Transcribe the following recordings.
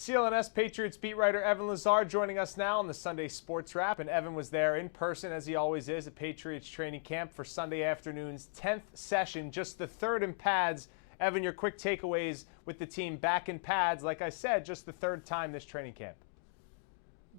CLNS Patriots beat writer Evan Lazar joining us now on the Sunday Sports Wrap. And Evan was there in person, as he always is, at Patriots training camp for Sunday afternoon's 10th session, just the third in pads. Evan, your quick takeaways with the team back in pads, like I said, just the third time this training camp.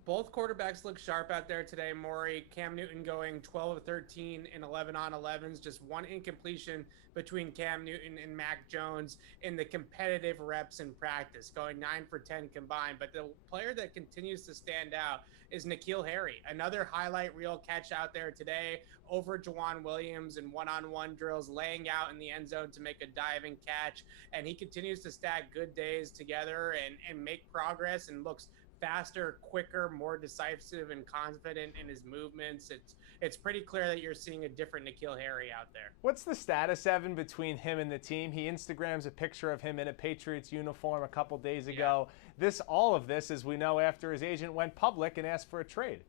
Both quarterbacks look sharp out there today, Morey. Cam Newton going 12 of 13 in 11 on 11s, just one incompletion between Cam Newton and Mac Jones in the competitive reps in practice, going 9 for 10 combined. But the player that continues to stand out is N'Keal Harry. Another highlight reel catch out there today over Juwan Williams in one-on-one drills, laying out in the end zone to make a diving catch. And he continues to stack good days together and make progress and looks faster, quicker, more decisive, and confident in his movements. It's pretty clear that you're seeing a different N'Keal Harry out there. What's the status, Evan, between him and the team? He Instagrams a picture of him in a Patriots uniform a couple days ago. Yeah. All of this, as we know, after his agent went public and asked for a trade.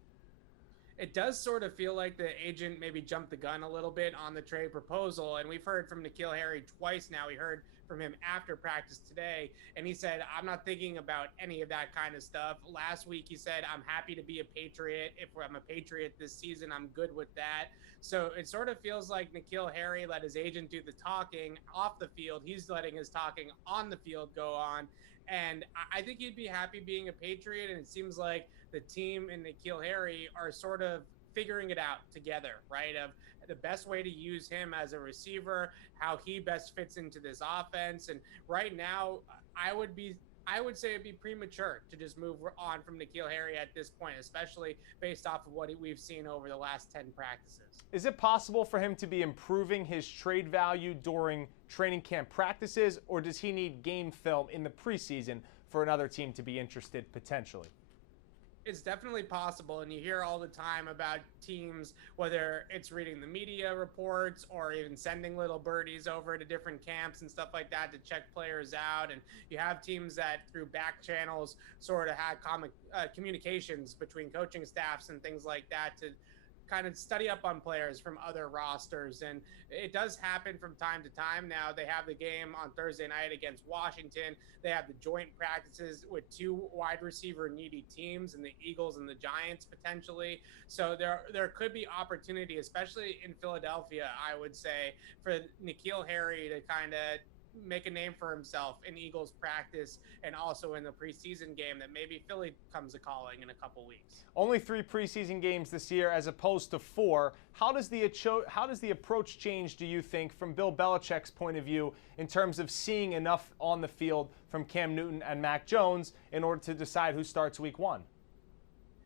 It does sort of feel like the agent maybe jumped the gun a little bit on the trade proposal. And we've heard from N'Keal Harry twice now. We heard from him after practice today, and he said, I'm not thinking about any of that kind of stuff. Last week, he said, I'm happy to be a Patriot. If I'm a Patriot this season, I'm good with that. So it sort of feels like N'Keal Harry let his agent do the talking off the field. He's letting his talking on the field go on. And I think he'd be happy being a Patriot. And it seems like the team and N'Keal Harry are sort of figuring it out together, right? Of the best way to use him as a receiver, how he best fits into this offense. And right now, I would say it'd be premature to just move on from N'Keal Harry at this point, especially based off of what we've seen over the last 10 practices. Is it possible for him to be improving his trade value during training camp practices, or does he need game film in the preseason for another team to be interested potentially? It's definitely possible, and you hear all the time about teams, whether it's reading the media reports or even sending little birdies over to different camps and stuff like that to check players out. And you have teams that through back channels sort of had communications between coaching staffs and things like that to kind of study up on players from other rosters. And it does happen from time to time. Now they have the game on Thursday night against Washington. They have the joint practices with two wide receiver needy teams and the Eagles and the Giants potentially. So there could be opportunity, especially in Philadelphia, I would say, for N'Keal Harry to kind of make a name for himself in Eagles practice and also in the preseason game that maybe Philly comes a calling in a couple weeks. Only 3 preseason games this year as opposed to 4. How does the approach change, do you think, from Bill Belichick's point of view in terms of seeing enough on the field from Cam Newton and Mac Jones in order to decide who starts week 1?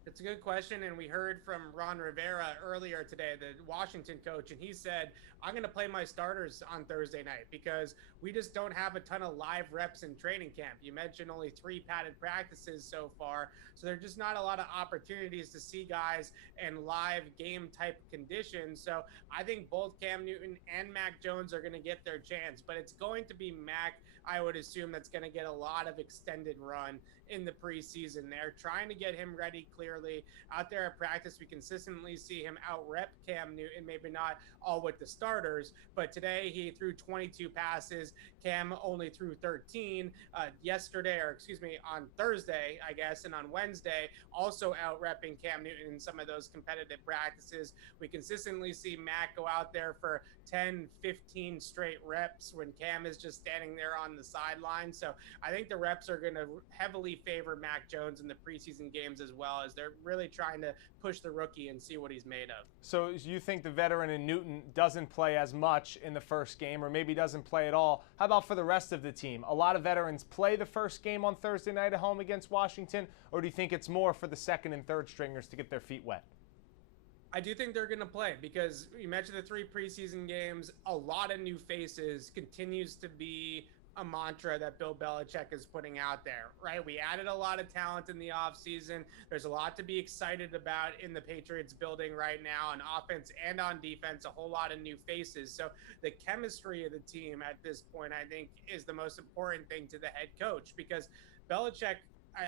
It's a good question, and we heard from Ron Rivera earlier today, the Washington coach, and he said, I'm going to play my starters on Thursday night because we just don't have a ton of live reps in training camp. You mentioned only 3 padded practices so far, so there's just not a lot of opportunities to see guys in live game-type conditions. So I think both Cam Newton and Mac Jones are going to get their chance, but it's going to be Mac, I would assume, that's going to get a lot of extended run in the preseason. They're trying to get him ready clearly. Out there at practice, we consistently see him out-rep Cam Newton, maybe not all with the starters, but today he threw 22 passes. Cam only threw 13 on Thursday, I guess, and on Wednesday, also out-repping Cam Newton in some of those competitive practices. We consistently see Mac go out there for 10, 15 straight reps when Cam is just standing there on the sideline. So I think the reps are going to heavily favor Mac Jones in the preseason games as well, as they're really trying to push the rookie and see what he's made of. So you think the veteran in Newton doesn't play as much in the first game, or maybe doesn't play at all? How about for the rest of the team? A lot of veterans play the first game on Thursday night at home against Washington, or do you think it's more for the second and third stringers to get their feet wet? I do think they're going to play because you mentioned the 3 preseason games, a lot of new faces continues to be a mantra that Bill Belichick is putting out there, right? We added a lot of talent in the offseason. There's a lot to be excited about in the Patriots building right now on offense and on defense, a whole lot of new faces. So the chemistry of the team at this point, I think, is the most important thing to the head coach because Belichick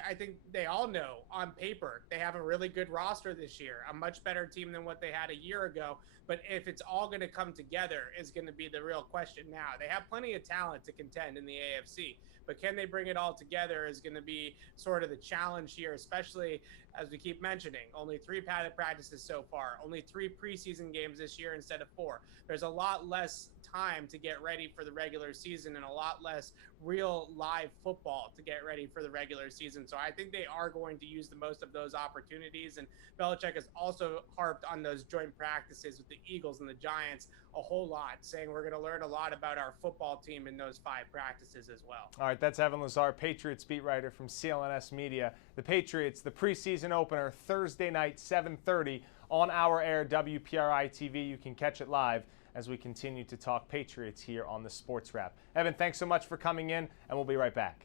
I think they all know on paper they have a really good roster this year, a much better team than what they had a year ago. But if it's all going to come together is going to be the real question now. They have plenty of talent to contend in the AFC, but can they bring it all together is going to be sort of the challenge here, especially as we keep mentioning. Only 3 padded practices so far, only 3 preseason games this year instead of 4. There's a lot less time to get ready for the regular season and a lot less real live football to get ready for the regular season. So I think they are going to use the most of those opportunities. And Belichick has also harped on those joint practices with the Eagles and the Giants a whole lot, saying we're going to learn a lot about our football team in those 5 practices as well. All right, that's Evan Lazar, Patriots beat writer from CLNS Media. The Patriots, the preseason opener, Thursday night, 7:30 on our air, WPRI TV. You can catch it live as we continue to talk Patriots here on the Sports Wrap. Evan, thanks so much for coming in, and we'll be right back.